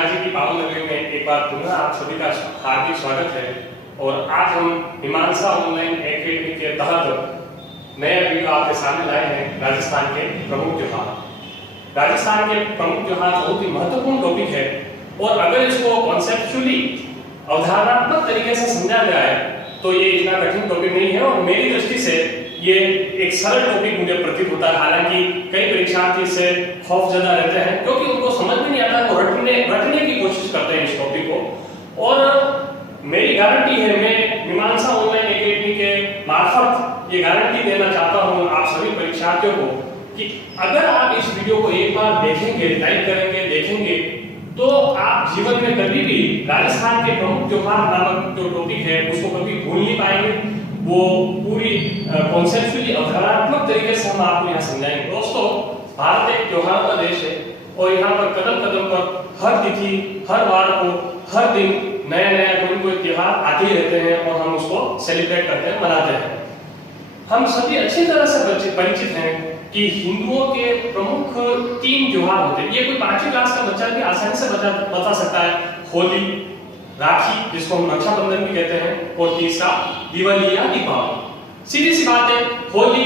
प्रयाग जी की पावन नगरी में एक बार पुनः आप सभी का हार्दिक स्वागत है। और आज हम मीमांसा ऑनलाइन एकेडमी के तहत नया वीडियो आपके सामने लाए हैं राजस्थान के प्रमुख त्योहार। राजस्थान के प्रमुख त्योहार बहुत ही महत्वपूर्ण टॉपिक है और अगर इसको कॉन्सेप्चुअली अवधारणात्मक तरीके से समझा जाए तो ये इतना कठिन टॉपिक नहीं है और मेरी दृष्टि से ये एक सरल टॉपिक मुझे प्रतीत होता है। हालांकि कई परीक्षार्थी इससे खौफजदा रहते हैं क्योंकि उनको समझ में नहीं आता, वो रटने की कोशिश करते हैं इस टॉपिक को। और मेरी गारंटी है, मैं मीमांसा ऑनलाइन एकेडमी के मार्फत ये गारंटी देना चाहता हूँ आप सभी परीक्षार्थियों को कि अगर आप इस वीडियो को एक बार देखेंगे, लाइक करेंगे, देखेंगे तो आप जीवन में कभी भी राजस्थान के प्रमुख त्योहार नामक जो टॉपिक है उसको कभी भूल नहीं पाएंगे। वो पूरी कॉन्सेप्चुअली अवधारणात्मक तरीके से हम आपको यहाँ समझाएंगे। दोस्तों, भारत एक त्योहार का देश है और यहाँ पर कदम कदम पर हर तिथि, हर वार को, हर दिन नया नया कोई त्योहार आते ही रहते हैं और हम उसको सेलिब्रेट करते हैं, मनाते हैं। हम सभी अच्छी तरह से परिचित हैं कि हिंदुओं के प्रमुख 3 त्योहार होते हैं। ये कोई 5वीं क्लास का बच्चा भी आसानी से बता सकता है। होली, राखी जिसको हम रक्षाबंधन भी कहते हैं, और तीसरा दिवाली या दीपावली। सीधी सी बात है, होली,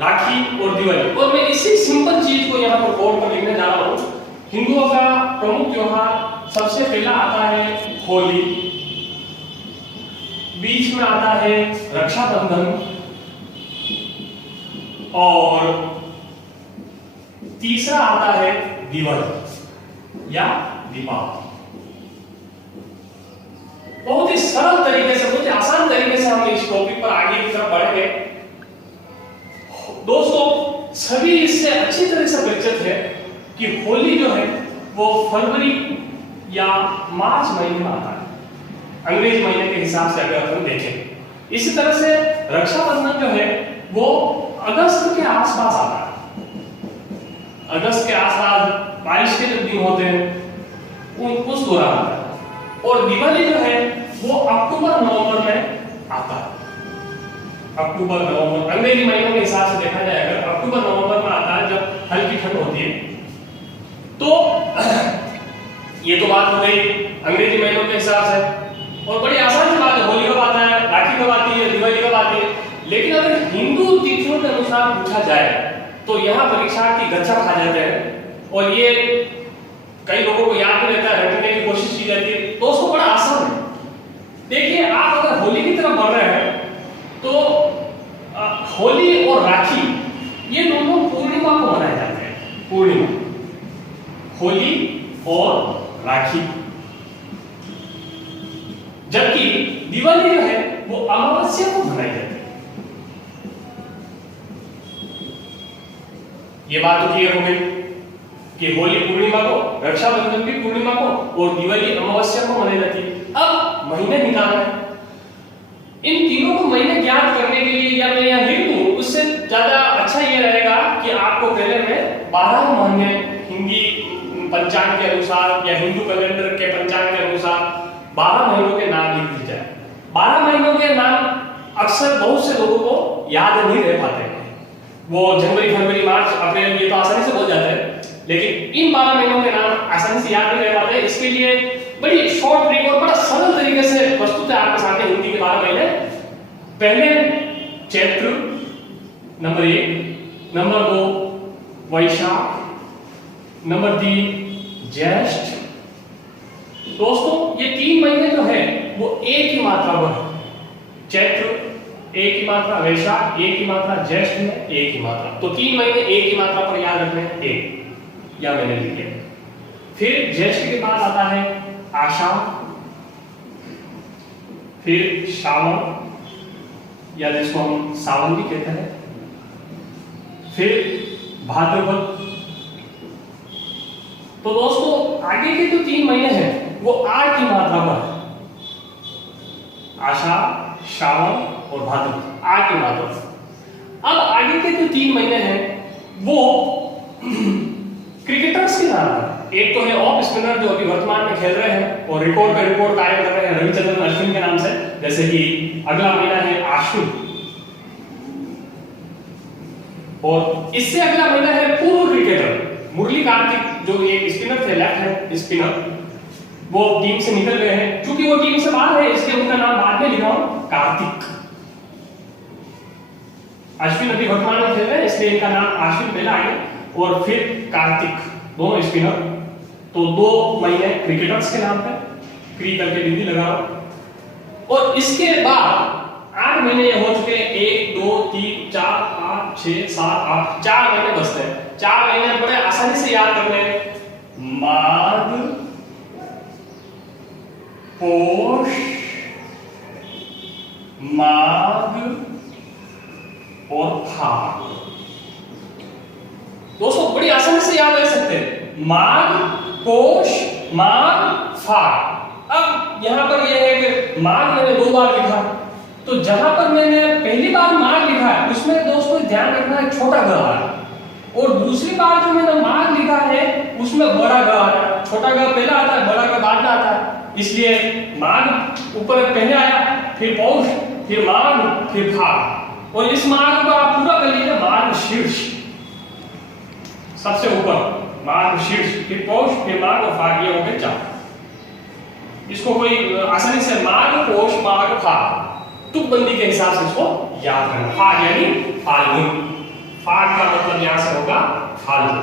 राखी और दिवाली। और मैं इसी सिंपल चीज को यहाँ पर बोर्ड पर लिखने जा रहा हूँ। हिंदुओं का प्रमुख त्योहार सबसे पहला आता है होली, बीच में आता है रक्षाबंधन और तीसरा आता है दिवाली या दीपावली। बहुत ही सरल तरीके से, बहुत ही आसान तरीके से हम इस टॉपिक पर आगे की तरफ बढ़ेंगे। दोस्तों, सभी इससे अच्छी तरह से परिचित है कि होली जो है वो फरवरी या मार्च महीने में आता है, अंग्रेजी महीने के हिसाब से अगर हम देखें। इसी तरह से रक्षाबंधन जो है वो अगस्त के आसपास आता है। अगस्त के आसपास बारिश के जो दिन होते हैं उस दौरान आता है। और दिवाली जो है वो अक्टूबर नवंबर में आता है। अक्टूबर नवंबर अंग्रेजी महीनों के हिसाब से देखा जाए अगर अक्टूबर नवंबर में आता है, जब हल्की ठंड होती है। तो ये तो बात हो गई अंग्रेजी महीनों के हिसाब से। और बड़ी आसान सी बात है, होली कब आता है, राखी कब आती है, दिवाली कब आती है। लेकिन अगर हिंदू तिथियों के अनुसार पूछा जाए तो यहाँ परीक्षार्थी गच्चा खा जाते हैं और ये कई लोगों को याद नहीं रहता है, रटने की कोशिश की जाती है। दोस्तों, बड़ा आसान है। देखिए, आप अगर होली की तरफ बढ़ रहे हैं तो होली और राखी ये दोनों पूर्णिमा को मनाए जाते हैं। पूर्णिमा, होली और राखी। जबकि दिवाली जो है वो अमावस्या को मनाई जाती है। ये बात तो क्लियर हो गई कि होली पूर्णिमा को, रक्षाबंधन भी पूर्णिमा को और दिवाली अमावस्या को मनाई जाती है। अब महीने निकालना है। इन तीनों को महीने ज्ञात करने के लिए या मैं यहाँ लिख दूं उससे ज्यादा अच्छा ये रहेगा कि आपको पहले मैं 12 महीने हिंदी पंचांग के अनुसार या हिंदू कैलेंडर के पंचांग के अनुसार 12 महीनों के नाम लिख दिए जाए। 12 महीनों के नाम अक्सर बहुत से लोगों को याद नहीं रह पाते हैं। वो जनवरी, फरवरी, मार्च, अप्रैल ये तो आसानी से बोल जाते हैं, लेकिन इन 12 महीनों के नाम आसानी से याद नहीं रह पाते। इसके लिए बड़ी शॉर्ट ट्रिक और बड़ा सरल तरीके से प्रस्तुत है आपके सामने हिंदी के 12 महीने। पहले चैत्र, नंबर 1, नंबर 2 वैशाख, नंबर 3 ज्येष्ठ। दोस्तों, ये 3 महीने जो है वो एक ही मात्रा पर, चैत्र एक ही मात्रा, वैशाख एक ही मात्रा, ज्येष्ठ में एक ही मात्रा। तो 3 महीने एक ही मात्रा पर याद रखने हैं, एक, या मैंने लिख दिया। फिर ज्येष्ठ के बाद आता है आषाढ़, फिर श्रावण या जिसको हम सावन भी कहते हैं, फिर भाद्रपद। तो दोस्तों, आगे के जो 3 महीने हैं वो 8 की मात्रा पर है। आषाढ़, श्रावण और भाद्रपद 8 की मात्रा पर। अब आगे के जो 3 महीने हैं वो क्रिकेटर्स के नाम है। एक तो है ऑफ स्पिनर जो अभी वर्तमान में खेल रहे हैं और रिकॉर्ड कायम कर रहे हैं, रविचंद्रन अश्विन के नाम से। जैसे कि अगला महीना है आश्विन और इससे अगला महीना है पूर्व क्रिकेटर मुरली कार्तिक जो एक स्पिनर थे, लेफ्ट हैंड स्पिनर, वो टीम से निकल गए हैं, क्योंकि वो टीम से बाहर है इसलिए उनका नाम बाद में लिखा हूं कार्तिक। अश्विन अभी वर्तमान में खेल रहे हैं इसलिए इनका नाम अश्विन पहला आएगा और फिर कार्तिक, दोनों स्पिनर। तो 2 महीने क्रिकेटर्स के नाम पे क्री करके बिंदी लगाओ। और इसके बाद 8 महीने हो चुके हैं, 1 2 3 4 5 6 7 8, 4 महीने बचते हैं। 4 महीने बड़े आसानी से याद करने हैं, माघ पोष माघ और फाग। दोस्तों बड़ी आसानी से याद रख सकते हैं, माघ पोष माघ फाग। अब यहां पर यह है कि माघ मैंने 2 बार लिखा, तो जहां पर मैंने पहली बार माघ लिखा है उसमें दोस्तों ध्यान रखना है छोटा ग आ रहा है, और दूसरी बार जो मैंने माघ लिखा है उसमें बड़ा ग आ रहा है। छोटा ग पहला आता है, बड़ा ग बाद में आता है, इसलिए माघ ऊपर पहले आया, फिर पौष, फिर माघ, फिर फाग। और इस माघ को आप पूरा कर लीजिए, माघ शीर्ष सबसे ऊपर, माघ शीर्ष, फिर पौष, फिर माघ और फाग, ये हो गए 4। इसको कोई आसानी से माघ पोष माघ फाग तुकबंदी के हिसाब से इसको याद करना। फाग यानी फाल्गुन, फाग का मतलब यहां से होगा फाल्गुन।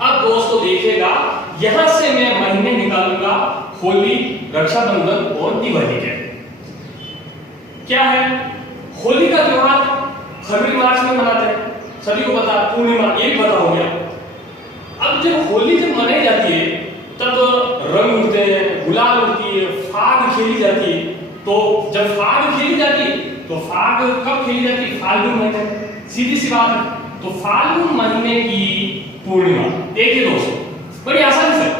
अब दोस्तों देखिएगा, यहां से मैं महीने निकालूंगा होली, रक्षाबंधन और दिवाली के। क्या है, होली का त्योहार फरवरी मार्च में मनाते हैं, सभी को पता, पूर्णिमा ये भी पता हो गया। अब जब होली जब मनाई जाती है तब रंग उड़ते हैं, गुलाल उड़ती है, फाग खेली जाती है। तो जब फाग खेली जाती है तो फाग कब खेली जाती है, फाल्गुन महीने, सीधी सी बात है। तो फाल्गुन महीने की पूर्णिमा, देखिए दोस्तों बड़ी आसानी से,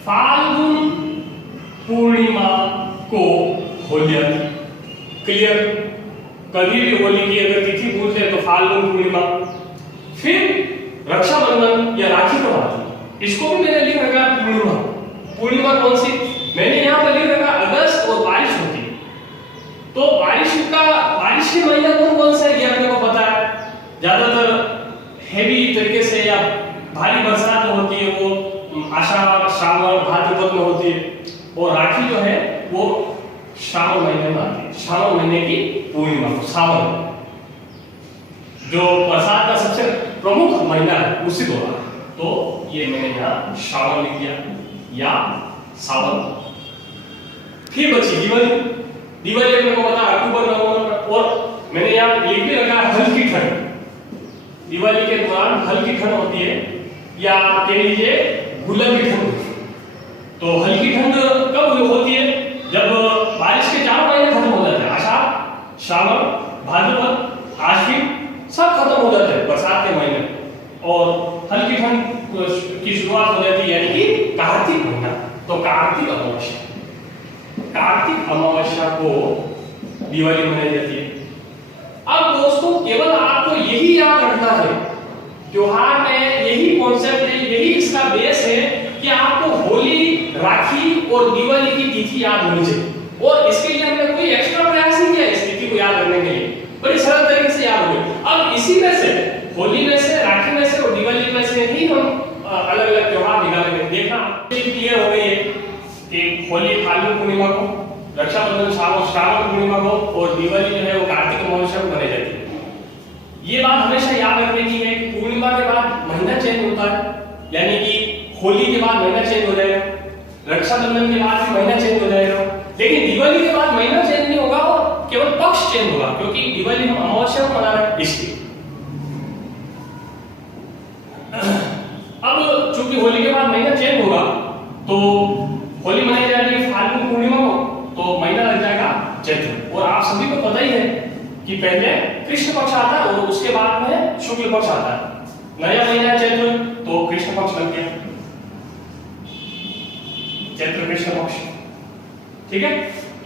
फाल्गुन पूर्णिमा को होली आती है। क्लियर, कभी भी होली की अगर तिथि पूछ ले तो फाल्गुन पूर्णिमा। फिर रक्षाबंधन या राखी कब आती है, इसको भी मैंने लिख रखा है पूर्णिमा। पूर्णिमा कौन सी, मैंने यहाँ पर लिख रखा अगस्त, और बारिश होती है। तो बारिश के महीना कौन सा है ये अपने को पता है, ज्यादातर हेवी तरीके से या भारी बरसात जो होती है वो आषाढ़ श्रावण भाद्रपद में होती है, और राखी जो है वो श्रावण महीने में आती है। श्रावण महीने की पूर्णिमा को सावन, जो बरसात का सबसे प्रमुख महीना है उसी दौरान। तो ये मैंने यहाँ श्रावण लिख दिया या सावन। फिर बची दिवाली। दिवाली अपने को पता अक्टूबर नवंबर, और मैंने यहाँ लिख भी रखा हल्की ठंड। दिवाली के दौरान हल्की ठंड होती है, या कह लीजिए गुलाबी ठंड। तो हल्की ठंड कब होती है, जब बारिश के 4 महीने खत्म हो जाते हैं, आषाढ़ श्रावण भाद्रपद आश्विन सब खत्म हो जाते हैं बरसात के महीने, और हल्की ठंड की शुरुआत हो जाती है, यानी कि कार्तिक महीना। तो कार्तिक अमावस्या, कार्तिक अमावस्या को दिवाली मनाई जाती है। अब दोस्तों केवल आपको यही याद रखना है, त्योहार में यही कॉन्सेप्ट है, यही इसका बेस है कि आपको होली, राखी और दिवाली की तिथि याद होनी चाहिए। और इसके लिए हमने कोई एक्स्ट्रा प्रयास नहीं किया इस तिथि को याद रखने के लिए, बड़ी सरल तरीके से याद हो गई। अब इसी में से, होली में से, राखी में से और दिवाली में से ही हम अलग अलग त्योहार निकालेंगे। देखना क्लियर हो गई है कि होली फाल्गुन पूर्णिमा को, रक्षाबंधन श्रावण पूर्णिमा को, और दिवाली जो है वो कार्तिक अमावस्या को मनाई जाती है। ये बात हमेशा याद रखने की है, पूर्णिमा के बाद महीना चेंज होता है, यानी कि होली के बाद महीना चेंज हो जाएगा, रक्षाबंधन के बाद भी महीना चेंज हो जाएगा, लेकिन दिवाली के बाद महीना चेंज नहीं होगा, और केवल पक्ष चेंज होगा, क्योंकि दिवाली हम अमावस्या को मना रहे हैं इसलिए। अब चूंकि होली के बाद महीना चेंज होगा, तो होली मनाई जाएगी फाल्गुन पूर्णिमा को, तो महीना लग जाएगा चैत्र। और आप सभी को पता ही है कि पहले कृष्ण पक्ष आता है और उसके बाद में शुक्ल पक्ष आता है। नया महीना चैत्र, तो कृष्ण पक्ष लग गया, चैत्र कृष्ण पक्ष, ठीक है।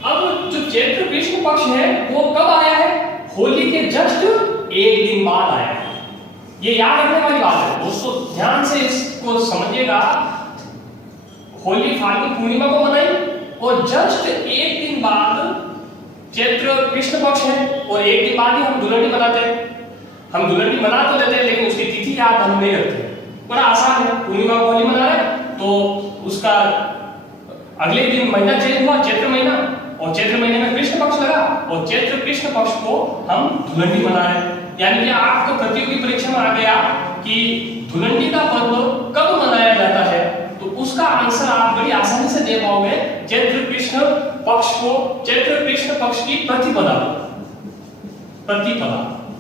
अब जो चैत्र कृष्ण पक्ष है वो कब आया है, होली के जस्ट 1 दिन बाद आया है। ये याद रखने वाली बात है दोस्तों, ध्यान से इसको समझिएगा। होली फाल्गुन पूर्णिमा को मनाई, और जस्ट 1 दिन बाद चैत्र कृष्ण पक्ष है, और 1 दिन बाद ही हम दुल्हनी मनाते हैं। हम दुल्हनी मना तो लेते हैं, लेकिन उसकी तिथि याद हम नहीं रखते। बड़ा आसान है, पूर्णिमा को होली मना रहे तो उसका अगले दिन महीना चेंज हुआ, चैत्र महीना, और चैत्र महीने में कृष्ण पक्ष लगा और चैत्र कृष्ण पक्ष को हम धुलंडी मना रहे हैं। यानी कि आपको प्रतियोगी परीक्षा में आ गया कि धुलंडी का पर्व कब मनाया जाता है, तो उसका आंसर आप बड़ी आसानी से दे पाओगे। चैत्र कृष्ण पक्ष को, चैत्र कृष्ण पक्ष की प्रतिपदा, प्रतिपदा,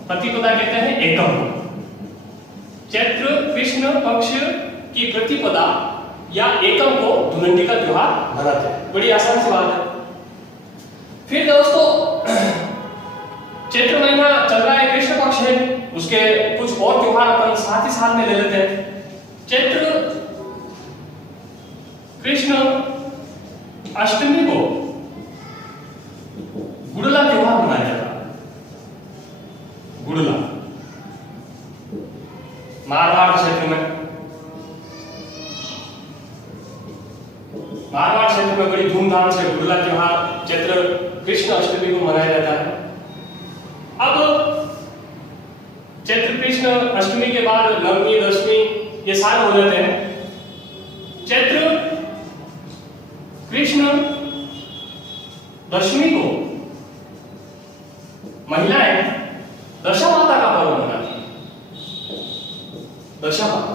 प्रतिपदा कहते हैं एकम को। चैत्र कृष्ण पक्ष की प्रतिपदा या एकम को धुलंडी का त्योहार मनाते हैं। बड़ी आसान सी बात है। फिर दोस्तों चैत्र महीना चल रहा है, कृष्ण पक्ष है, उसके कुछ और त्योहार अपन साथ ही साथ में ले लेते हैं। चैत्र कृष्ण अष्टमी को गुड़ला त्योहार मनाया जाता है। गुड़ला मारवाड़ क्षेत्र में, मारवाड़ क्षेत्र में बड़ी धूमधाम से गुड़ला त्योहार चैत्र कृष्ण अष्टमी को मनाया जाता है। अब चैत्र कृष्ण अष्टमी के बाद नवमी, दशमी ये सारे हो जाते हैं। चैत्र कृष्ण दशमी को महिलाएं दशा माता का पर्व मनाती हैं। दशा माता,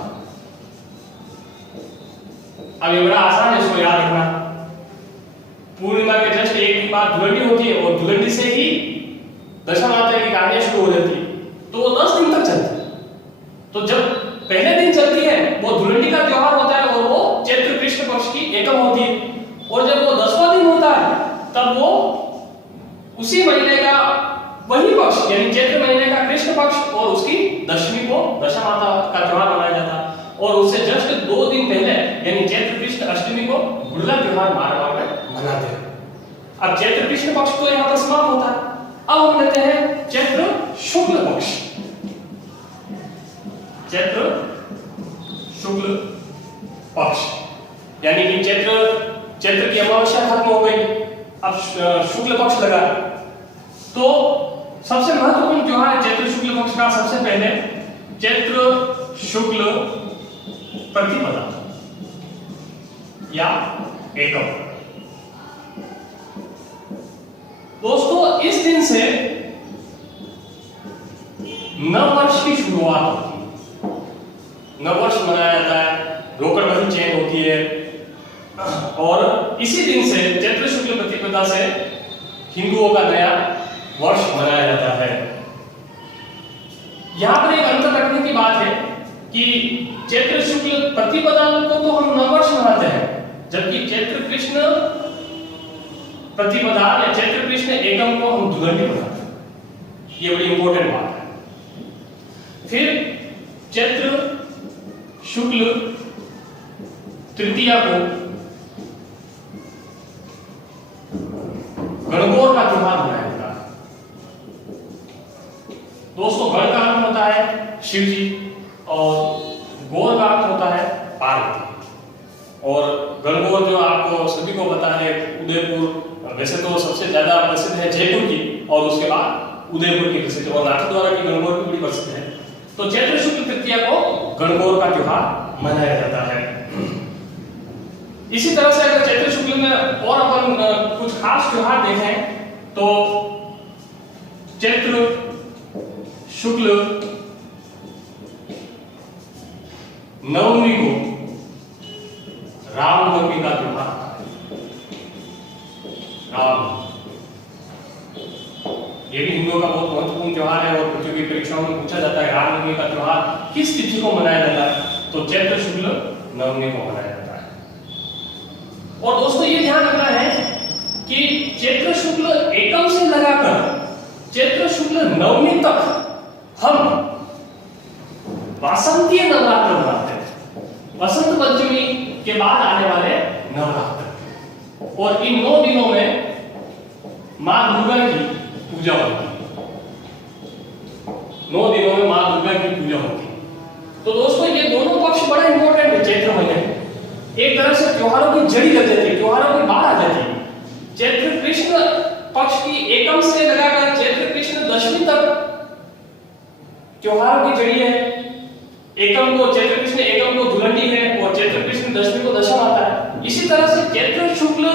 अब ये बड़ा आसान है, इसको याद रखना। पूर्णिमा के जस्ट एक दिन बाद धुलंडी होती है और धुलंडी से ही दशा माता की कहानी शुरू हो जाती है, तो वो 10 दिन तक चलती है। तो जब पहले दिन चलती है वो धुलंडी का त्योहार होता है और वो चैत्र कृष्ण पक्ष की एकम होती है, और जब वो 10वां दिन होता है तब वो उसी महीने का वही पक्ष यानी चैत्र महीने का कृष्ण पक्ष और उसकी दशमी को दशा माता का त्योहार मनाया जाता है। और उससे जस्ट 2 दिन पहले यानी चैत्र कृष्ण अष्टमी को गुड़ला त्योहार मारवाड़ में मनाते हैं। अब चैत्र कृष्ण पक्ष तो यहाँ पर समाप्त होता है। अब हम लेते हैं चैत्र शुक्ल पक्ष। चैत्र शुक्ल पक्ष यानी कि चैत्र की अमावस्या खत्म हो गई, अब शुक्ल पक्ष लगा। तो सबसे महत्वपूर्ण त्योहार है चैत्र शुक्ल पक्ष का। सबसे पहले चैत्र शुक्ल प्रतिपदा या एकम। दोस्तों इस दिन से नव वर्ष की शुरुआत होती है, नव वर्ष मनाया जाता है, रोकड़ बंदी चेंज होती है, और इसी दिन से चैत्र शुक्ल प्रतिपदा से हिंदुओं का नया वर्ष मनाया जाता है। यहां पर एक अंतर रखने की बात है कि चैत्र शुक्ल प्रतिपदा को तो हम नव वर्ष मनाते हैं, जबकि चैत्र कृष्ण प्रतिपदा या चैत्र कृष्ण एकम को हम धुलंडी मनाते हैं। ये बड़ी इंपॉर्टेंट बात है। फिर चैत्र शुक्ल तृतीया को गणगौर का त्योहार मनाया जाता है। दोस्तों गण का अर्थ होता है शिव जी और गौर का अर्थ होता है पार्वती। और गणगौर जो आपको सभी को पता है उदयपुर, वैसे तो सबसे ज्यादा प्रसिद्ध है जयपुर की और उसके बाद उदयपुर की प्रसिद्ध, और नाथद्वारा की गणगौर भी बड़ी प्रसिद्ध है। तो चैत्र शुक्ल तृतीया को गणगौर का त्योहार मनाया जाता है। इसी तरह से अगर चैत्र शुक्ल में और अपन कुछ खास त्योहार देखें तो चैत्र शुक्ल नवमी को रामनवमी का त्योहार, राम, ये भी हिंदुओं का बहुत महत्वपूर्ण त्योहार है और प्रतियोगी परीक्षाओं में पूछा जाता है रामनवमी का त्योहार किस तिथि को मनाया जाता है, तो चैत्र शुक्ल नवमी को मनाया जाता है। और दोस्तों ये ध्यान रखना है कि चैत्र शुक्ल एकम से लगाकर चैत्र शुक्ल नवमी तक हम वासंतीय नवरात्र मनाते हैं, वसंत पंचमी के बाद आने वाले नवरात्र। और इन 9 दिनों में मां दुर्गा की पूजा होती है, 9 दिनों में मां दुर्गा की पूजा होती है। तो दोस्तों ये दोनों पक्ष बड़ा इंपॉर्टेंट है चैत्र महीने। एक तरह से त्योहारों की जड़ी लग जाती है, त्योहारों की बाढ़ आ जाती है। चैत्र कृष्ण पक्ष की एकम से लगाकर चैत्र कृष्ण दशमी तक त्योहारों की जड़ी है। एकम को चैत्र कृष्ण एकम को धुलंडी है और चैत्र कृष्ण शुक्ल दशमी को दशम आता है। इसी तरह से चैत्र शुक्ल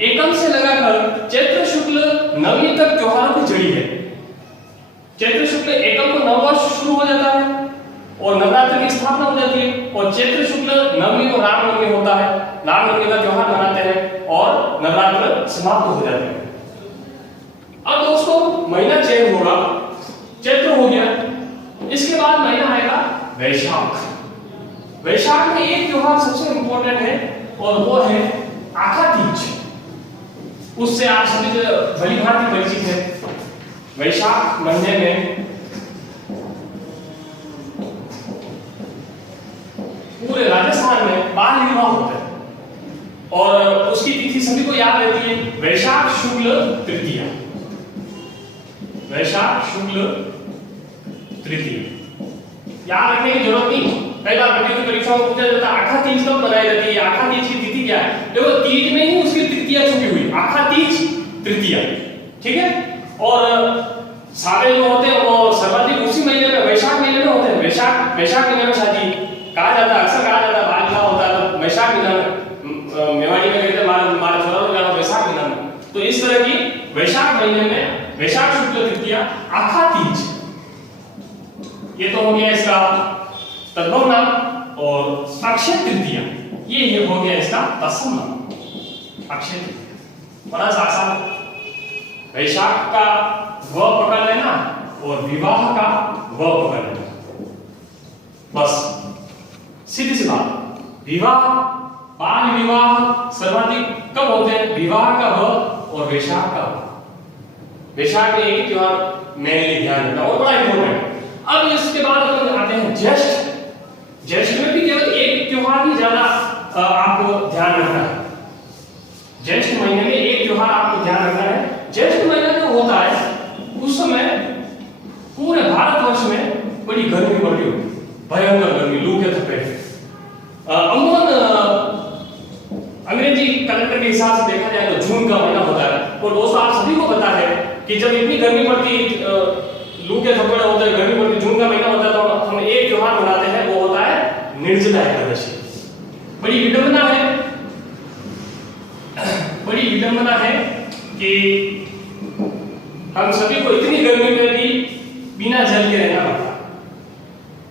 एकम से लगाकर चैत्र शुक्ल नवमी तक त्योहारों की जड़ी है। चैत्र शुक्ल एकम को नववर्ष शुरू हो जाता है और नवरात्र की स्थापना हो जाती है, और चैत्र शुक्ल नवमी को रामनवमी होता है, रामनवमी का त्योहार मनाते हैं और नवरात्र समाप्त हो जाते हैं। अब दोस्तों महीना चेंज होगा, चैत्र हो गया, इसके बाद महीना आएगा वैशाख। वैशाख में एक त्योहार सबसे इंपॉर्टेंट है और वो है आखा तीज। उससे आप सभी को भली भांति परिचित है। वैशाख महीने में पूरे राजस्थान में बाल विवाह होता है और उसकी तिथि सभी को याद रहती है, वैशाख शुक्ल तृतीया। वैशाख शुक्ल तृतीया याद रखने की जरूरत नहीं। कई बार प्रतियोगी परीक्षाओं में पूछा जाता है आखा तीज कब मनाई जाती है, आखा तीज की तिथि क्या है। देखो तीज में ही उसकी तृतीया छुपी हुई, आखा तीज तृतीया, ठीक है। और सारे जो होते हैं वो सर्वाधिक उसी महीने में वैशाख महीने में होते हैं। वैशाख महीने में शादी कहा जाता है, अक्सर कहा जाता है बाल विवाह होता है तो वैशाख महीना में, मेवाड़ी में कहते हैं हमारे छोरा लोग वैशाख महीना में। तो इस तरह की वैशाख महीने में वैशाख शुक्ल तृतीया आखा तीज, ये तो हो गया इसका तद्भव नाम। और अक्षय तृतीया ये हो गया इसका तत्सम नाम, अक्षय तृतीया। बड़ा आसान, वैशाख का व पकड़ लेना और विवाह का व पकड़ लेना, बस सीधी सी बात। विवाह बाल विवाह सर्वाधिक कब होते हैं, विवाह का व और वैशाख का व। वैशाख में एक त्योहार मेरे ध्यान रखना और बड़ा इंपॉर्टेंट। अब इसके बाद अपन आते हैं ज्येष्ठ। ज्येष्ठ में भी केवल एक त्योहार ही ज्यादा आपको ध्यान रखना है। ज्येष्ठ महीने में एक त्योहार आपको ध्यान रखना है। ज्येष्ठ महीना जो होता है उस समय पूरे भारतवर्ष में बड़ी गर्मी पड़ रही होती, भयंकर गर्मी, लू के थप्पे। अमूमन अंग्रेजी कैलेंडर के हिसाब से देखा जाए तो जून का महीना होता है। और दोस्तों आप सभी को पता है कि जब इतनी गर्मी पड़ती, लू के थप्पड़ होते हैं, गर्मी पड़ती, जून का महीना होता है, तो हम एक त्योहार मनाते हैं, वो होता है निर्जला एकादशी। बड़ी विडंबना है, बड़ी विडंबना है कि हम सभी को इतनी गर्मी में भी बिना जल के रहना पड़ता है।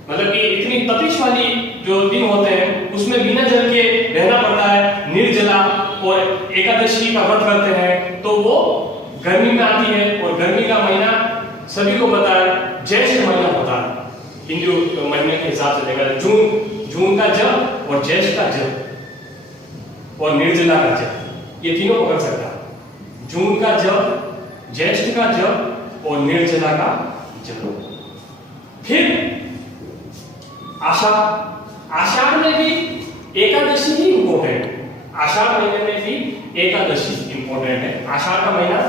मतलब कि इतनी तपिश वाली जो दिन होते हैं उसमें बिना जल के रहना पड़ता है, निर्जला। और एकादशी का व्रत करते हैं तो वो गर्मी में आती है, और गर्मी का महीना सभी को पता है ज्येष्ठ महीना होता है। हिंदू महीने के हिसाब से देखा जाए जून का जब और ज्येष्ठ का जब और निर्जला का जब, ये तीनों पकड़ सकता है। जून का जब, ज्येष्ठ का जब और निर्जला का जब। फिर आषाढ़ में भी एकादशी ही इंपॉर्टेंट है। आषाढ़ महीने में भी एकादशी इंपॉर्टेंट है। आषाढ़ का महीना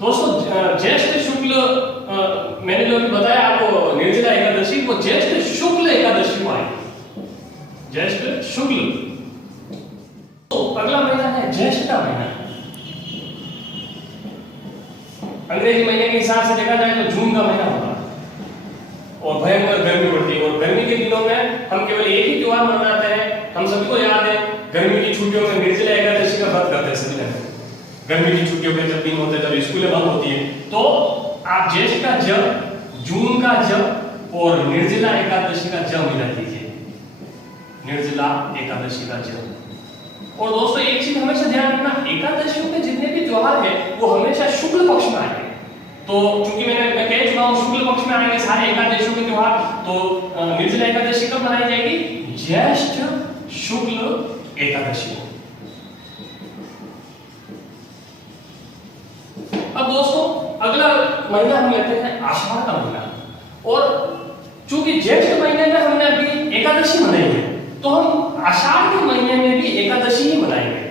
दोस्तों ज्येष्ठ शुक्ल, मैंने जो अभी बताया आपको निर्जला एकादशी, वो ज्येष्ठ शुक्ल एकादशी को आएगी, ज्येष्ठ शुक्ल। तो अगला महीना है ज्येष्ठ का महीना। अंग्रेजी महीने के हिसाब से देखा जाए तो जून का महीना होगा और भयंकर गर्मी पड़ती है। और गर्मी के दिनों में हम केवल एक ही त्योहार मनाते हैं। हम सभी को याद है गर्मी की छुट्टियों में निर्जला एकादशी का व्रत करते हैं सभी जन। गर्मी की छुट्टियों के जब दिन होते हैं, जब स्कूलें बंद होती है, तो आप ज्येष्ठ का जब, जून का जब और निर्जला एकादशी का जब मिला लीजिए, निर्जला एकादशी का जब। और दोस्तों एक चीज हमेशा ध्यान रखना, एकादशियों में जितने भी त्योहार है वो हमेशा शुक्ल पक्ष में आएंगे। तो चूंकि मैं कह चुका हूं शुक्ल पक्ष में आएंगे सारे एकादशियों के त्योहार, तो निर्जला एकादशी कब मनाई जाएगी, ज्येष्ठ शुक्ल एकादशी। अब दोस्तों अगला महीना हम लेते हैं आषाढ़ का महीना। और चूंकि ज्येष्ठ महीने में हमने अभी एकादशी मनाई है, तो हम आषाढ़ के महीने में भी एकादशी ही मनाएंगे।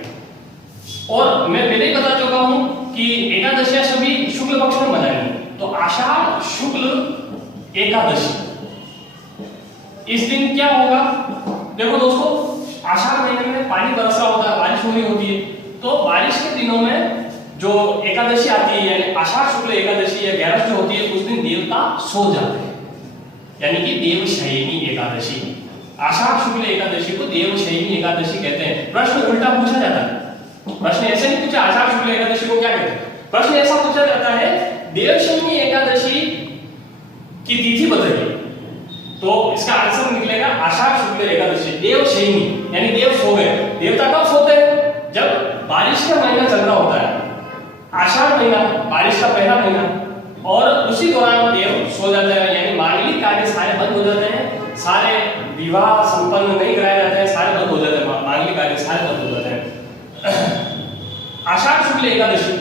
और मैं पहले ही बता चुका हूं कि एकादशियां सभी शुक्ल पक्ष में मनाएंगे। तो आषाढ़ शुक्ल एकादशी, इस दिन क्या होगा, देखो दोस्तों आषाढ़ महीने में पानी बरस रहा होता है, बारिश हो रही होती है। तो बारिश के दिनों में जो एकादशी आती है, यानी आषाढ़ शुक्ल एकादशी या 11 जो होती है, उस दिन देवता सो जाते हैं, यानी कि देवशयनी एकादशी। आषाढ़ शुक्ल एकादशी को देवशयनी एकादशी कहते हैं। प्रश्न उल्टा पूछा जाता है, प्रश्न ऐसे नहीं पूछा आषाढ़ शुक्ल एकादशी को क्या कहते हैं, प्रश्न ऐसा पूछा जाता है देवशयनी एकादशी की तिथि बताइए, तो इसका आंसर निकलेगा आषाढ़ शुक्ल एकादशी। देवशयनी यानी देव सो गए। देवता कब सोते हैं? जब बारिश का महीना चल रहा होता है, आषाढ़ महीना बारिश का पहला महीना, और उसी दौरान देव सो जाते हैं, यानी मांगलिक कार्य सारे बंद हो जाते हैं, सारे विवाह संपन्न नहीं कराए जाते हैं, सारे बंद हो जाते हैं, मांगलिक कार्य सारे बंद हो जाते हैं। आषाढ़ शुक्ल एकादशी।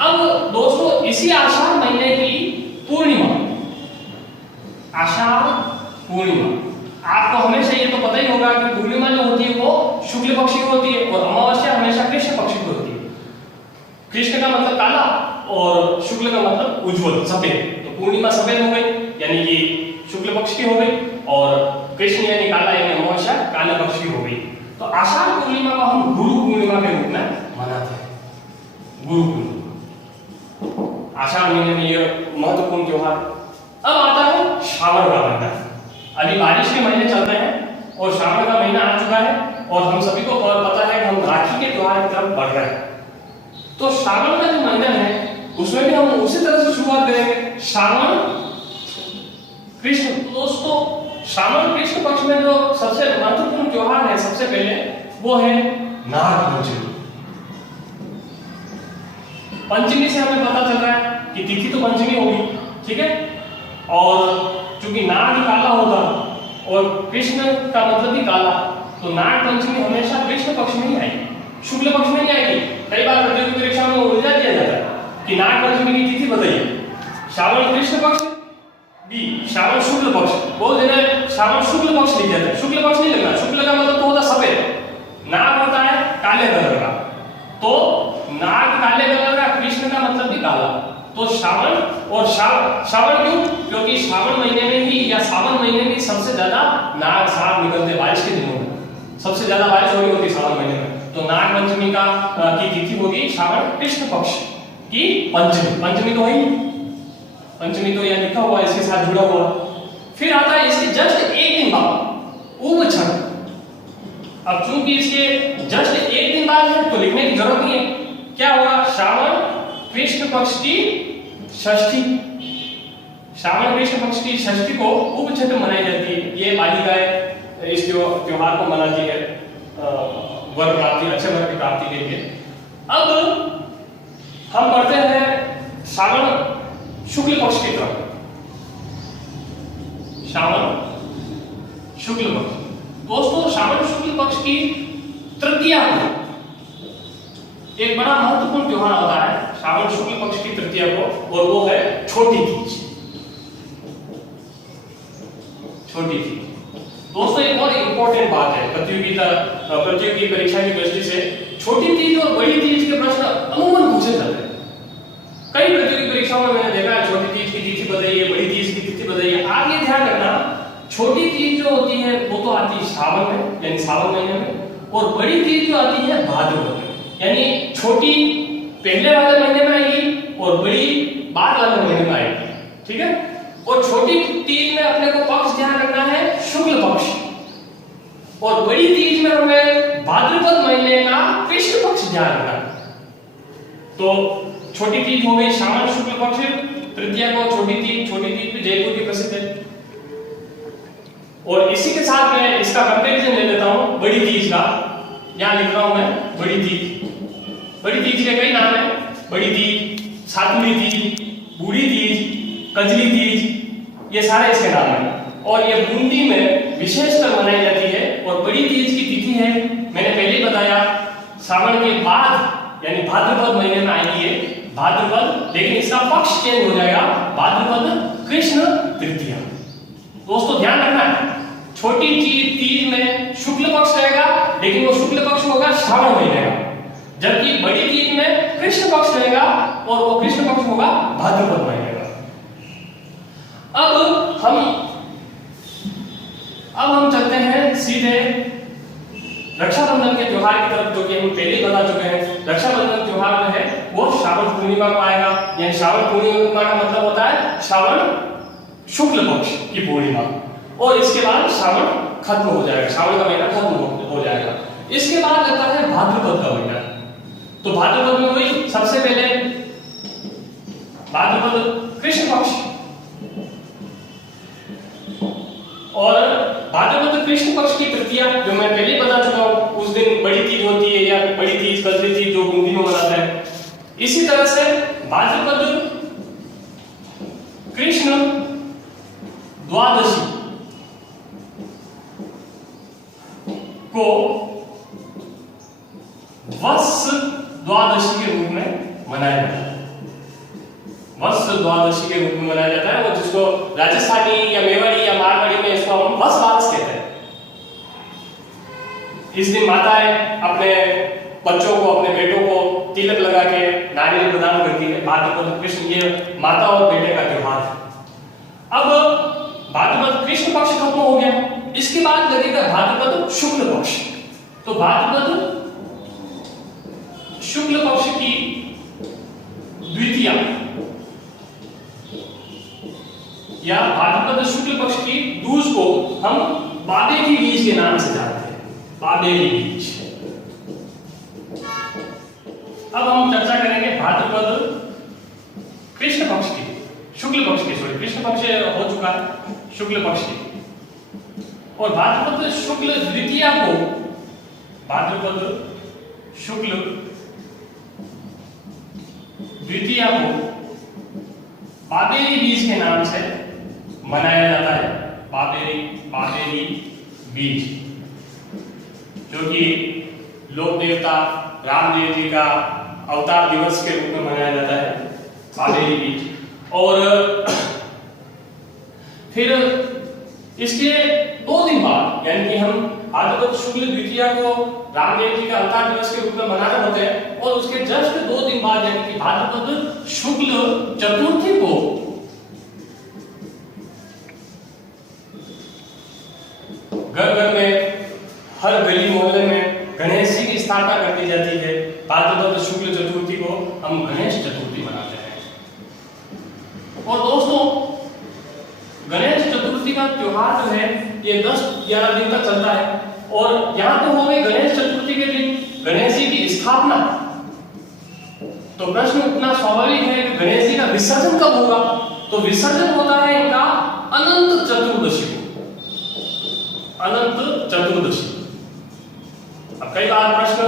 अब दोस्तों इसी आषाढ़ महीने की पूर्णिमा, आषाढ़ पूर्णिमा, आपको हमेशा ये तो पता ही होगा कि पूर्णिमा जो होती है वो शुक्ल पक्ष की होती है और अमावस्या हमेशा कृष्ण पक्ष की होती है। कृष्ण का मतलब काला और शुक्ल का मतलब उज्जवल सफेद, तो पूर्णिमा सफेद हो गई यानी कि शुक्ल पक्ष की हो गई, और कृष्ण यानी काला यानी अमावस्या काले पक्ष की हो गई। तो आषाढ़ पूर्णिमा को हम गुरु पूर्णिमा के रूप में मनाते हैं। गुरु पूर्णिमा आषाढ़ महीने में ये महत्वपूर्ण त्योहार। अब आता है श्रावण का महीना। अभी बारिश के महीने चल रहे हैं और श्रावण का महीना आ चुका है और हम सभी को पता है कि हम राखी के त्योहार की तरफ बढ़ रहे हैं। तो श्रावण का जो महीना है उसमें भी हम उसी तरह से शुरुआत करेंगे। श्रावण कृष्ण, दोस्तों श्रावण कृष्ण पक्ष में जो सबसे महत्वपूर्ण त्योहार है सबसे पहले वो है नाग पंचमी। पंचमी से हमें पता चल रहा है कि तिथि तो पंचमी होगी, ठीक है, और चूंकि नाग ही काला होगा और कृष्ण का मतलब भी काला, तो नाग पंचमी हमेशा कृष्ण पक्ष में ही आएगी, शुक्ल पक्ष में नहीं आएगी। कई बार प्रतियोगी परीक्षा में उलझा दिया जाता है कि नाग पंचमी की तिथि बताइए, श्रावण कृष्ण पक्ष बी श्रावण शुक्ल पक्ष, बहुत जगह श्रावण शुक्ल पक्ष लिख जाता है, शुक्ल पक्ष नहीं लिखना, शुक्ल का मतलब तो होता सफेद, नाग होता है काले कलर का, तो नाग काले कलर का, कृष्ण का मतलब भी काला, तो श्रावण और श्रावण क्यों? क्योंकि श्रावण महीने में ही या सावन महीने में सबसे ज्यादा नाग सांप निकलते बारिश के दिनों में, सबसे ज्यादा बारिश हो रही होती श्रावण महीने में, तो नाग पंचमी का की तिथि होगी श्रावण कृष्ण पक्ष की पंचमी। पंचमी तो है, पंचमी तो यहाँ लिखा हुआ है, इसके साथ जुड़ा हुआ। फिर आता है इसके जस्ट एक दिन बाद उप छठ। अब चूंकि इसके जस्ट एक दिन बाद है तो लिखने की जरूरत नहीं है। क्या होगा? श्रावण कृष्ण पक्ष की षष्ठी, श्रावण कृष्ण पक्ष की षष्ठी को उप छठ मनाई जाती है। ये बालिकाएं इस त्योहार को मनाती है वर प्राप्ति, अच्छे वर की प्राप्ति के लिए। अब हम बढ़ते हैं श्रावण शुक्ल पक्ष की तरफ। श्रावण शुक्ल पक्ष, दोस्तों श्रावण शुक्ल पक्ष की तृतीया को एक बड़ा महत्वपूर्ण त्योहार आता है श्रावण शुक्ल पक्ष की तृतीया को, और वो है छोटी तीज। छोटी तीज दोस्तों एक बहुत इंपॉर्टेंट बात है प्रतियोगी परीक्षा की दृष्टि से। छोटी तीज और बड़ी तीज के प्रश्न अमूमन पूछे जाते हैं। कई प्रतियोगी परीक्षाओं में मैंने देखा है छोटी तीज की तिथि बताइए, बड़ी तीज की तिथि बताइए। आप ये ध्यान रखना, छोटी तीज जो होती है वो तो आती है श्रावण में यानी सावन महीने में, और बड़ी तीज जो आती है भाद्रपद में, यानी छोटी पहले वाले महीने में आएगी और बड़ी बाद वाले महीने में आएगी, ठीक है। और छोटी तीज में अपने को पक्ष ध्यान रखना है शुक्ल पक्ष, और बड़ी तीज में हमें भाद्रपद महीने का कृष्ण पक्ष ध्यान रखना है। तो छोटी तीज हो गई श्रावण शुक्ल पक्ष, तृतीया को छोटी तीज भी जयपुर की प्रसिद्ध है। और इसी के साथ मैं इसका कंपैरिजन ले लेता हूं बड़ी तीज का। यहां लिख रहा हूं मैं बड़ी तीज। बड़ी तीज के कई नाम हैं, बड़ी तीज, सातुड़ी तीज, बूढ़ी तीज, कजली तीज, ये सारे इसके नाम हैं। और ये बूंदी में विशेषकर मनाई जाती है। और बड़ी तीज की तिथि है, मैंने पहले ही बताया, श्रावण के बाद यानी भाद्रपद महीने में आएगी ये भाद्रपद, लेकिन इसका पक्ष चेंज हो जाएगा, भाद्रपद कृष्ण तृतीया। दोस्तों ध्यान रखना है, छोटी तीज में शुक्ल पक्ष रहेगा, लेकिन वो शुक्ल पक्ष होगा श्रावण महीने का, जबकि बड़ी तीज में कृष्ण पक्ष रहेगा और वो कृष्ण पक्ष होगा भाद्रपद महीने का। अब हम चलते हैं सीधे रक्षाबंधन के त्योहार की तरफ, जो कि हम पहले ही बता चुके हैं। रक्षाबंधन त्योहार जो है वो श्रावण पूर्णिमा को आएगा, यानी श्रावण पूर्णिमा का मतलब होता है श्रावण शुक्ल पक्ष की पूर्णिमा, और इसके बाद श्रावण खत्म हो जाएगा, श्रावण का महीना खत्म हो जाएगा। इसके बाद लगता है भाद्रपद का महीना। तो भाद्रपद में वही सबसे पहले भाद्रपद कृष्ण पक्ष, और भाद्रपद कृष्ण पक्ष की तृतीया जो मैं पहले बता चुका हूं, उस दिन बड़ी तीज होती है, या बड़ी तीज कजरी तीज जो गुंगी में मनाता है। इसी तरह से भाद्रपद कृष्ण द्वादशी को वत्स द्वादशी के रूप में मनाया जाता है। वत्स द्वादशी के रूप में मनाया जाता है, वो जिसको राजस्थानी या मेवाड़ी या मारवाड़ी में इसको हम वत्स बारस कहते हैं। इस दिन माताएं अपने बच्चों को, अपने बेटों को तिलक लगा के नारियल प्रदान करती है। भाद्रपद कृष्ण, ये माता और बेटे का त्योहार है। अब भाद्रपद कृष्ण पक्ष खत्म हो गया, इसके बाद लगेगा भाद्रपद शुक्ल पक्ष। तो भाद्रपद शुक्ल पक्ष की द्वितीया या भाद्रपद शुक्ल पक्ष की दूज को हम बाबेली बीज के नाम से जानते हैं, बाबेली बीज। अब हम चर्चा करेंगे भाद्रपद कृष्ण पक्ष की, शुक्ल पक्ष की, सॉरी कृष्ण पक्ष हो चुका है, शुक्ल पक्ष की। और भाद्रपद शुक्ल द्वितीया को, भाद्रपद शुक्ल द्वितीया को बाबेली बीज के नाम से मनाया जाता है। बाबेली बीज, जो कि लोक देवता रामदेव जी का अवतार दिवस के रूप में मनाया जाता है, बाबेली बीज। और फिर इसके 2 दिन बाद, यानी कि हम भाद्रपद शुक्ल द्वितीया को रामदेव जी का अवतार दिवस के रूप में मना रहे होते हैं, और उसके जस्ट 2 दिन बाद यानी कि भाद्रपद शुक्ल चतुर्थी को घर घर में, हर गली मोहल्ले में गणेश जी की स्थापना कर दी जाती है। भाद्रपद शुक्ल चतुर्थी को हम गणेश चतुर्थी मनाते हैं। और दोस्तों, गणेश चतुर्थी का त्योहार जो है ये 10-11 दिन तक चलता है। और यहाँ तो हो गई गणेश चतुर्थी के दिन गणेश जी की स्थापना। तो प्रश्न उतना स्वाभाविक है कि गणेश जी का विसर्जन कब होगा? तो विसर्जन होता है इनका अनंत चतुर्दशी को, अनंत चतुर्दशी। अब कई बार प्रश्न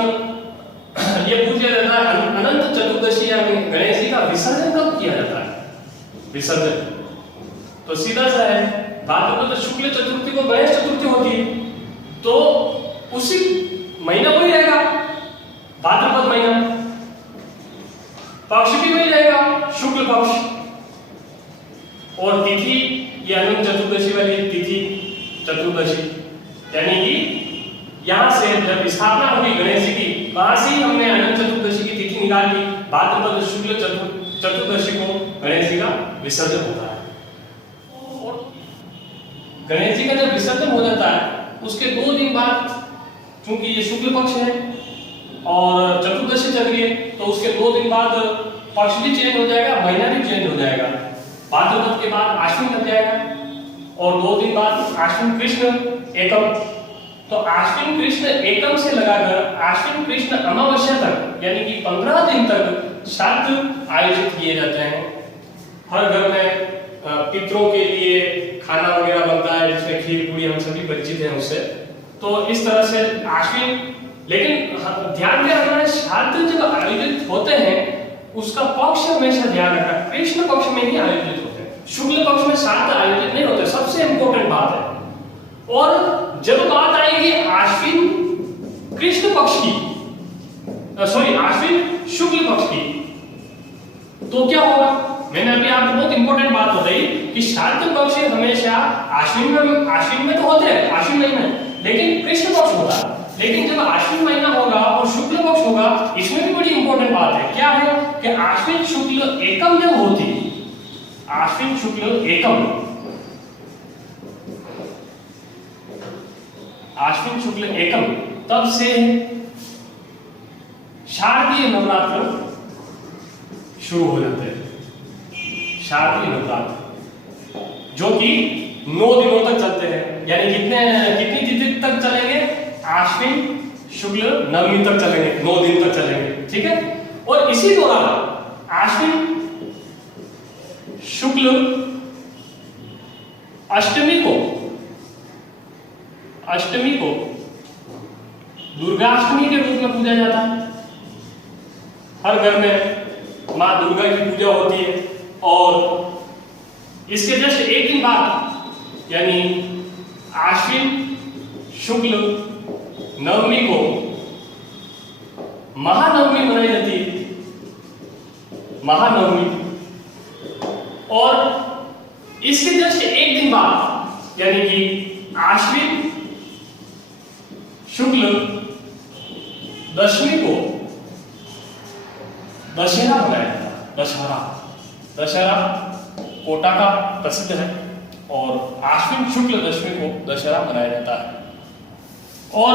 ये पूछा जाता है, अनंत चतुर्दशी या गणेश जी का विसर्जन कब किया जाता है? विसर्जन तो सीधा सा है, भाद्रपद शुक्ल चतुर्थी को गणेश चतुर्थी होती है, तो उसी महीना वही रहेगा, भाद्रपद महीना, पक्ष भी वही रहेगा, शुक्ल पक्ष। और तिथि ये अनंत चतुर्दशी वाली तिथि चतुर्दशी, यानी कि यहां से जब स्थापना हुई गणेश जी की, वहां से ही हमने अनंत चतुर्दशी की तिथि निकाली। भाद्रपद शुक्ल चतुर्दशी को गणेश जी का विसर्जन होता है। गणेश जी का जब विसर्जन हो जाता है उसके 2 दिन बाद, चूंकि ये शुक्ल पक्ष है और चतुर्दशी चल रही है, तो उसके 2 दिन बाद पक्ष भी चेंज हो जाएगा, महीना भी चेंज हो जाएगा। भाद्रपद के बाद आश्विन लग जाएगा, और 2 दिन बाद आश्विन कृष्ण एकम। तो आश्विन कृष्ण एकम से लगाकर आश्विन कृष्ण अमावस्या तक, यानी कि 15 दिन तक श्राद्ध आयोजित किए जाते हैं। हर घर में पितरों के लिए खाना वगैरह बनता है, जिसमें खीर पूरी हम सभी परिचित हैं उससे। तो इस तरह से आश्विन, लेकिन ध्यान में रखना है, श्राद्ध जब आयोजित होते हैं उसका पक्ष हमेशा ध्यान रखना, कृष्ण पक्ष में ही आयोजित होते हैं, शुक्ल पक्ष में श्राद्ध आयोजित नहीं होते, सबसे इंपॉर्टेंट बात है। और जब बात आएगी आश्विन कृष्ण पक्ष की, सॉरी आश्विन शुक्ल पक्ष की, तो क्या होगा? मैंने अभी आपको बहुत इंपॉर्टेंट बात बताई कि श्राद्ध पक्ष हमेशा आश्विन में तो होते हैं, आश्विन महीने, लेकिन कृष्ण पक्ष होता है। लेकिन जब आश्विन महीना होगा और शुक्ल पक्ष होगा, इसमें भी बड़ी इंपॉर्टेंट बात है। क्या है कि आश्विन शुक्ल एकम जब होती, आश्विन शुक्ल एकम, आश्विन शुक्ल एकम, तब से शारदीय नवरात्र शुरू हो जाते हैं। शारदीय नवरात्र जो कि 9 दिनों तक चलते हैं, यानी कितनी तिथि तक चलेंगे, आश्विन शुक्ल नवमी तक चलेंगे, 9 दिन तक चलेंगे, ठीक है। और इसी दौरान आश्विन शुक्ल अष्टमी को दुर्गाष्टमी के रूप में पूजा जाता है। हर घर में माँ दुर्गा की पूजा होती है और इसके जस्ट एक दिन बाद यानी आश्विन शुक्ल नवमी को महानवमी मनाई जाती है, महानवमी। और इसके जस्ट एक दिन बाद यानी कि आश्विन शुक्ल दशमी को दशहरा मनाया जाता है। दशहरा कोटा का प्रसिद्ध है और आश्विन शुक्ल दशमी को दशहरा मनाया जाता है। और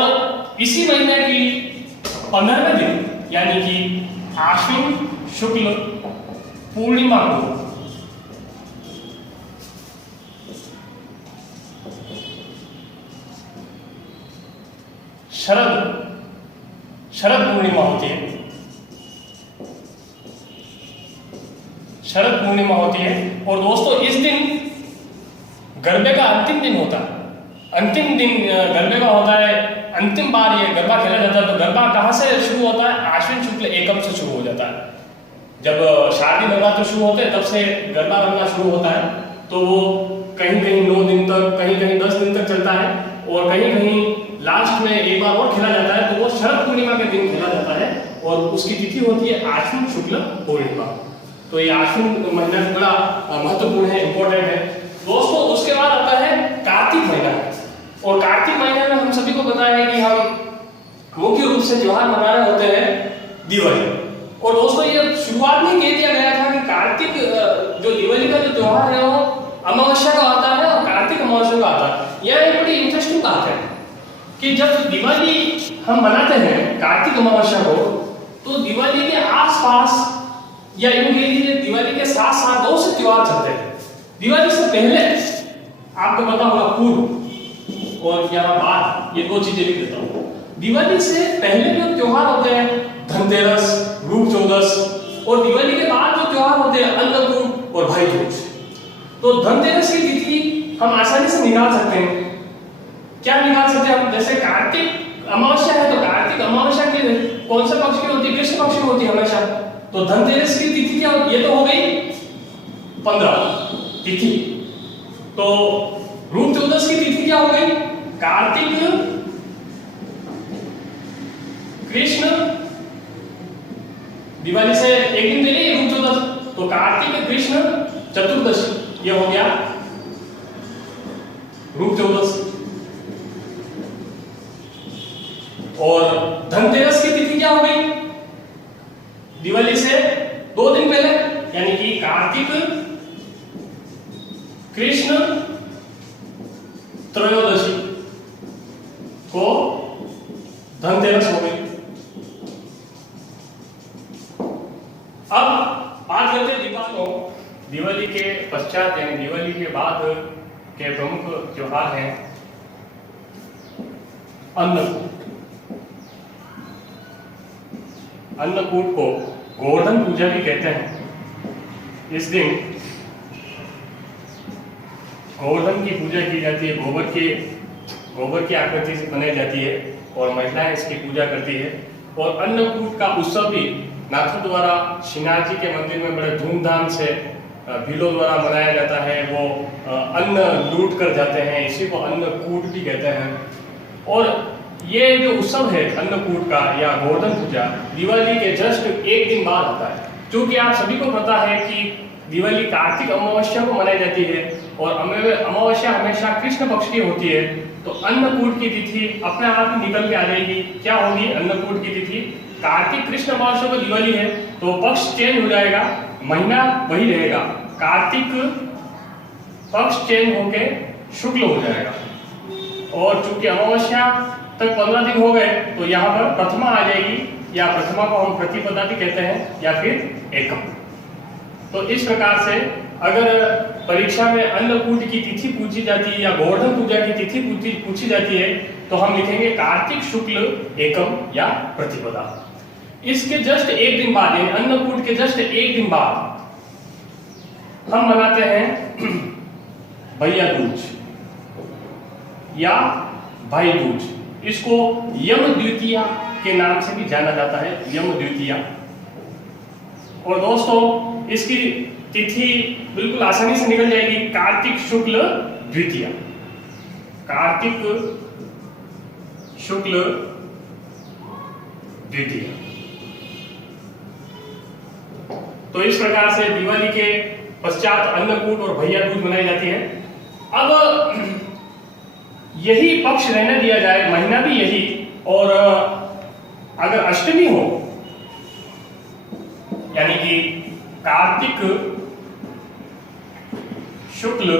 इसी महीने की 15वें दिन यानी कि आश्विन शुक्ल पूर्णिमा को शरद पूर्णिमा होती है। शरद पूर्णिमा होती है और दोस्तों इस दिन गरबे का अंतिम दिन होता है। अंतिम दिन गरबे का होता है, अंतिम बार ये गरबा खेला जाता है। तो गरबा कहाँ से शुरू होता है? आश्विन शुक्ल एकम से शुरू हो जाता है। जब शादी नवरात्र शुरू होते हैं तब से गरबा बनना शुरू होता है। तो वो कहीं कहीं 9 दिन तक, कहीं कहीं 10 दिन तक चलता है और कहीं कहीं लास्ट में एक बार और खेला जाता है। तो वो शरद पूर्णिमा के दिन खेला जाता है और उसकी तिथि होती है आश्विन शुक्ल पूर्णिमा। तो ये आश्विन महीना बड़ा महत्वपूर्ण है, इंपॉर्टेंट है दोस्तों। उसके बाद आता है कार्तिक महीना और कार्तिक महीने में हम सभी को पता है कि हम मुख्य रूप से त्योहार मना रहे होते हैं दिवाली। और दोस्तों ये शुरुआत में कह दिया गया था कि कार्तिक जो दिवाली का जो त्योहार है वो अमावस्या का आता है और कार्तिक अमावस्या का आता है। यह एक बड़ी इंटरेस्टिंग बात है कि जब दिवाली हम मनाते हैं कार्तिक अमावस्या को, तो दिवाली के आसपास या यूं कह लीजिए दिवाली के साथ साथ बहुत से त्योहार चलते हैं। दिवाली से पहले आपको पता होगा पूर्व और यहाँ बाद, ये 2 चीजें लिख देता हूँ। दिवाली से पहले जो त्योहार होते हैं धनतेरस, रूप चौदस, और दिवाली के बाद जो त्योहार होते हैं अन्नकूट और भाई दूज। तो धनतेरस की तिथि हम आसानी से निकाल सकते हैं। क्या निकाल सकते हैं हम? जैसे कार्तिक अमावस्या है तो कार्तिक अमावस्या के कौन सा पक्ष की होती है? कृष्ण पक्ष की होती है हमेशा। तो धनतेरस की तिथि क्या होती है? ये तो हो गई 15 तिथि। तो रूप चौदस की तिथि क्या हो गई? कार्तिक कृष्ण, दिवाली से एक दिन पहले रूप चौदस, तो कार्तिक कृष्ण चतुर्दशी, ये हो गया रूप चौदस। और धनतेरस की तिथि क्या हो गई? दिवाली से 2 दिन पहले यानी कि कार्तिक कृष्ण त्रयोदशी को धनतेरस हो गई। अब बात करते हैं दिवाली के पश्चात यानी दिवाली के बाद के प्रमुख त्योहार हैं अन्नकूट। अन्नकूट को गोवर्धन पूजा भी कहते हैं। इस दिन गोवर्धन की पूजा की जाती है, गोबर की आकृति से बनाई जाती है और महिलाएं इसकी पूजा करती है। और अन्नकूट का उत्सव भी नाथू द्वारा श्रीनाथ जी के मंदिर में बड़े धूमधाम से भीलों द्वारा मनाया जाता है। वो अन्न लूट कर जाते हैं, इसी को अन्नकूट भी कहते हैं। और ये जो उत्सव है अन्नकूट का या गोवर्धन पूजा दिवाली के जस्ट एक दिन बाद आता है। क्योंकि आप सभी को पता है कि दिवाली कार्तिक अमावस्या को मनाई जाती है और अमावस्या हमेशा कृष्ण पक्ष की होती है। तो अन्नकूट की तिथि अपने आप ही निकल के आ जाएगी। क्या होगी अन्नकूट की तिथि? कार्तिक कृष्ण अमावस्या को दिवाली है तो पक्ष चेंज हो जाएगा, महीना वही रहेगा, कार्तिक पक्ष चेंज होके शुक्ल हो जाएगा। और चूंकि अमावस्या तक 15 दिन हो गए तो यहाँ पर प्रथमा आ जाएगी या प्रथमा को हम प्रतिपदा भी कहते हैं या फिर एकम। तो इस प्रकार से अगर परीक्षा में अन्नकूट की तिथि पूछी जाती है या गोवर्धन पूजा की तिथि पूछी जाती है तो हम लिखेंगे कार्तिक शुक्ल एकम या प्रतिपदा। इसके जस्ट एक दिन बाद, यानी अन्नकूट के जस्ट एक दिन बाद हम मनाते हैं भैया दूज या भाई दूज। इसको यम द्वितीया के नाम से भी जाना जाता है, यम द्वितीया। और दोस्तों इसकी तिथि बिल्कुल आसानी से निकल जाएगी, कार्तिक शुक्ल द्वितीया, कार्तिक शुक्ल द्वितीया। तो इस प्रकार से दिवाली के पश्चात अन्नकूट और भैया दूज मनाई जाती है। अब यही पक्ष रहने दिया जाए, महीना भी यही, और अगर अष्टमी हो यानी कि कार्तिक शुक्ल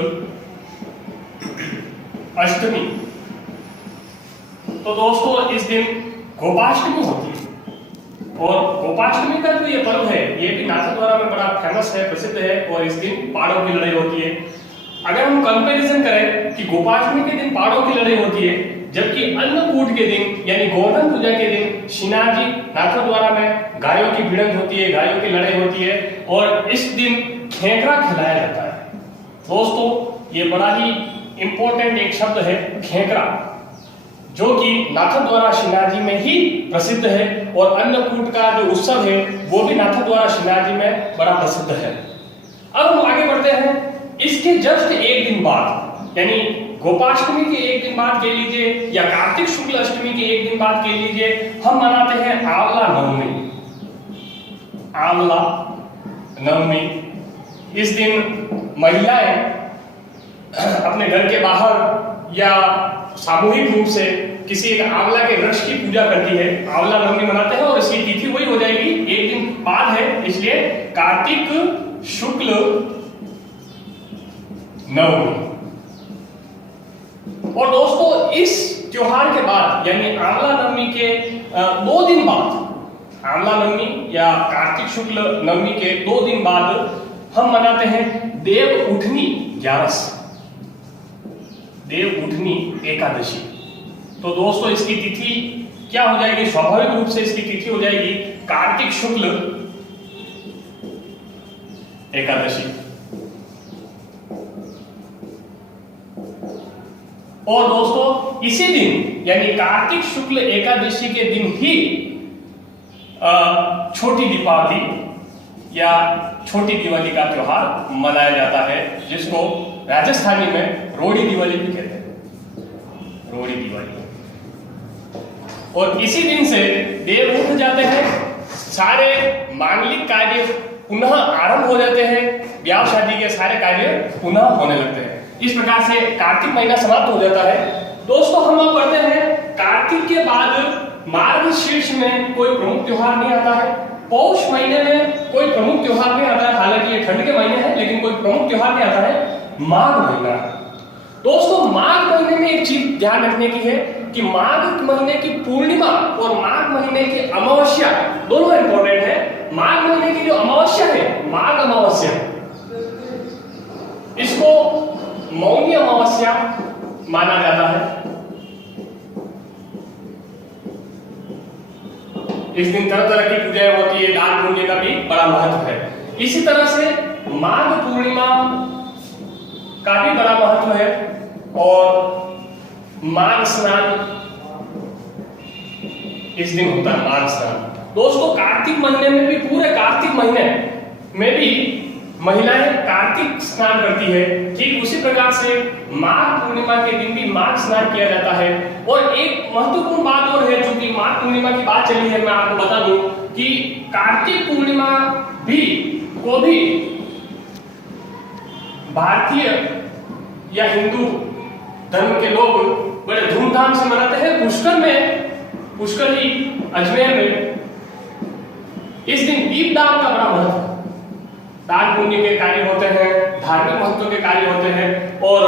अष्टमी, तो दोस्तों इस दिन गोपाष्टमी होती है। और गोपाष्टमी का जो ये पर्व है ये भी नाथद्वारा में बड़ा फेमस है, प्रसिद्ध है, और इस दिन पाड़ों की लड़ाई होती है। अगर हम कंपैरिजन करें कि गोपाष्टमी के दिन पाड़ों की लड़ाई होती है, जबकि अन्नकूट के दिन यानी गोवर्धन पूजा के दिन शिनाजी नाथद्वारा में गायों की भिड़ंत होती है, गायों की लड़ाई होती है, और इस दिन खेकरा खिलाया जाता है। दोस्तों ये बड़ा ही इंपॉर्टेंट एक शब्द है खेकरा, जो कि नाथद्वारा शिनाजी में ही प्रसिद्ध है, और अन्नकूट का जो उत्सव है वो भी नाथद्वारा शिनाजी में बड़ा प्रसिद्ध है। अब हम आगे बढ़ते हैं। इसके जस्ट एक दिन बाद यानी गोपाष्टमी के एक दिन बाद कह लीजिए या कार्तिक शुक्ल अष्टमी के एक दिन बाद कह लीजिए, हम मनाते हैं आंवला नवमी। आंवला नवमी, इस दिन महिलाएं अपने घर के बाहर या सामूहिक रूप से किसी एक आंवला के वृक्ष की पूजा करती है, आंवला नवमी मनाते हैं, और इसकी तिथि वही हो जाएगी, एक दिन बाद है, इसलिए कार्तिक शुक्ल नवमी। और दोस्तों इस त्योहार के बाद यानी आंवला नवमी के 2 दिन बाद, आंवला नवमी या कार्तिक शुक्ल नवमी के 2 दिन बाद हम मनाते हैं देव उठनी ग्यारस, देव उठनी एकादशी। तो दोस्तों इसकी तिथि क्या हो जाएगी, स्वाभाविक रूप से इसकी तिथि हो जाएगी कार्तिक शुक्ल एकादशी। और दोस्तों इसी दिन यानी कार्तिक शुक्ल एकादशी के दिन ही छोटी दीपावली या छोटी दिवाली का त्योहार मनाया जाता है, जिसको राजस्थानी में रोड़ी दिवाली भी कहते हैं, रोड़ी दिवाली। और इसी दिन से देव उठ जाते हैं, सारे मांगलिक कार्य पुनः आरंभ हो जाते हैं, ब्याह शादी के सारे कार्य पुनः होने लगते हैं। इस प्रकार से कार्तिक महीना समाप्त हो जाता है। दोस्तों हम अब पढ़ते हैं कार्तिक के बाद मार्गशीर्ष में कोई प्रमुख त्योहार नहीं आता है, पौष महीने में कोई प्रमुख त्योहार नहीं आता है, हालांकि ये ठंड के महीने हैं लेकिन कोई प्रमुख त्योहार नहीं आता है, माघ महीना। दोस्तों माघ महीने में एक चीज ध्यान रखने की है कि माघ महीने की पूर्णिमा और माघ महीने की अमावस्या दोनों इंपॉर्टेंट है। माघ महीने की जो अमावस्या है, माघ अमावस्या, इसको मौनी अमावस्या माना जाता है। इस दिन तरह तरह की पूजाएं होती है, दान पुण्य का भी बड़ा महत्व है। इसी तरह से माघ पूर्णिमा का भी बड़ा महत्व है, और माघ स्नान इस दिन होता है, माघ स्नान। दोस्तों कार्तिक महीने में भी, पूरे कार्तिक महीने में भी महिलाएं कार्तिक स्नान करती है। ठीक उसी प्रकार से माघ पूर्णिमा के दिन भी माघ स्नान किया जाता है। और एक महत्वपूर्ण बात और है, जो कि माघ पूर्णिमा की बात चली है, मैं आपको बता दूं कि कार्तिक पूर्णिमा भी को भी भारतीय या हिंदू धर्म के लोग बड़े धूमधाम से मनाते हैं। पुष्कर ही अजमेर में इस दिन दीपदान का बड़ा महत्व है। दान पुण्य के कार्य होते हैं, धार्मिक महत्व के कार्य होते हैं, और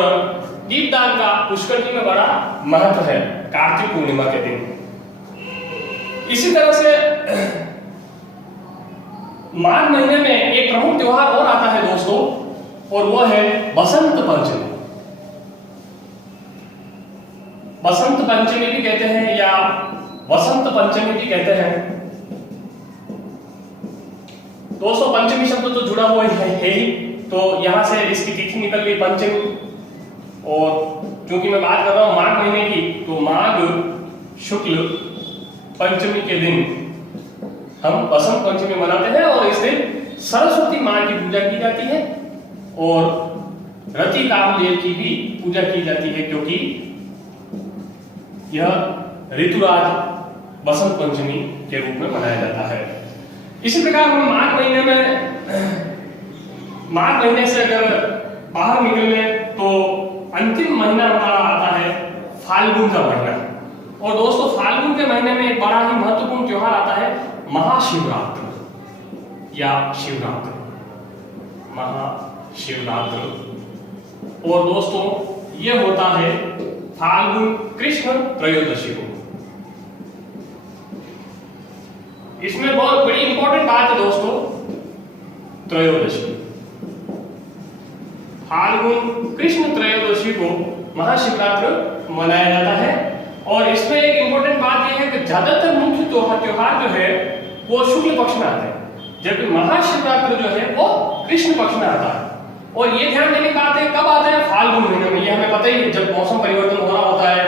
दीपदान का पुष्कर जी में बड़ा महत्व है कार्तिक पूर्णिमा के दिन। इसी तरह से माघ महीने में एक प्रमुख त्योहार और आता है दोस्तों, और वो है बसंत पंचमी। बसंत पंचमी भी कहते हैं या वसंत पंचमी भी कहते हैं। दोस्तों पंचमी शब्द तो जुड़ा हुआ है ही, तो यहां से इसकी तिथि निकल गई पंचमी। और क्योंकि मैं बात कर रहा हूं माघ महीने की, तो माघ शुक्ल पंचमी के दिन हम बसंत पंचमी मनाते हैं और इस दिन सरस्वती मां की पूजा की जाती है और रति कामदेव की भी पूजा की जाती है, क्योंकि यह ऋतुराज बसंत पंचमी के रूप में मनाया जाता है। इसी प्रकार हम माघ महीने से अगर बाहर निकले तो अंतिम महीना हमारा आता है फाल्गुन का महीना। और दोस्तों फाल्गुन के महीने में एक बड़ा ही महत्वपूर्ण त्योहार आता है महाशिवरात्रि या शिवरात्रि, महाशिवरात्रि। और दोस्तों ये होता है फाल्गुन कृष्ण त्रयोदशी को। इसमें बहुत बड़ी इंपॉर्टेंट बात है दोस्तों, त्रयोदशी, फाल्गुन कृष्ण त्रयोदशी को महाशिवरात्रि मनाया जाता है। और इसमें एक इंपॉर्टेंट बात यह है कि ज्यादातर मुख्य त्योहार जो है वो शुक्ल पक्ष में आते हैं, जबकि महाशिवरात्रि जो है वो कृष्ण पक्ष में आता है। और ये ध्यान देने की बात है कब आता है, फाल्गुन महीने में। ये हमें पता ही है, जब मौसम परिवर्तन हो रहा होता है,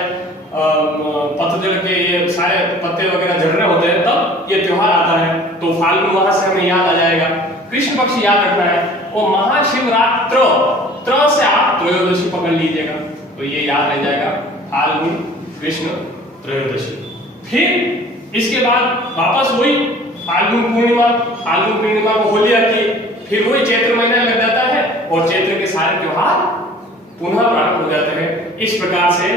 पतझड़ के ये सारे पत्ते वगैरह झड़ रहे होते हैं, तब ये त्योहार आता है। तो फाल्गुन वहां से हमें याद आ जाएगा, कृष्ण पक्ष याद रखना है। और महाशिवरात्र त्र से आप त्रयोदशी पकड़ लीजिएगा, तो ये याद रह जाएगा फाल्गुन कृष्ण त्रयोदशी। फिर इसके बाद वापस वही फाल्गुन पूर्णिमा को होली आती है, फिर वही चैत्र महीना लग जाता है और चैत्र के सारे त्योहार पुनः प्रारंभ हो जाते हैं। इस प्रकार से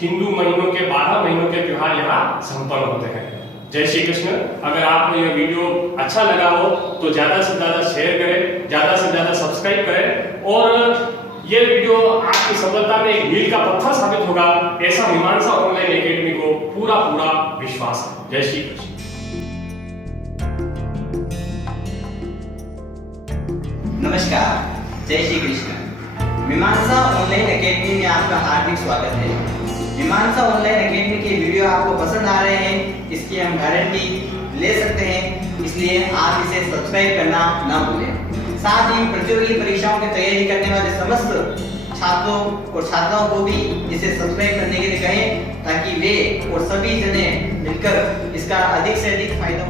हिंदू महीनों के 12 महीनों के त्योहार यहाँ संपन्न होते हैं। जय श्री कृष्ण। अगर आपको यह वीडियो अच्छा लगा हो तो ज्यादा से ज्यादा शेयर करें, ज्यादा से ज्यादा सब्सक्राइब करें, और ये वीडियो आपकी सफलता में एक मील का पत्थर साबित होगा, ऐसा मीमांसा ऑनलाइन एकेडमी को पूरा विश्वास है। जय श्री कृष्ण। नमस्कार, जय श्री कृष्ण। मीमांसा ऑनलाइन एकेडमी में आपका हार्दिक स्वागत है। मीमांसा ऑनलाइन एकेडमी के वीडियो आपको पसंद आ रहे हैं, इसकी हम गारंटी ले सकते हैं, इसलिए आप इसे सब्सक्राइब करना ना भूलें। साथ ही प्रतियोगी परीक्षाओं की तैयारी करने वाले समस्त छात्रों और छात्राओं को भी इसे सब्सक्राइब करने के लिए कहें, ताकि वे और सभी जने मिलकर इसका अधिक से अधिक फायदा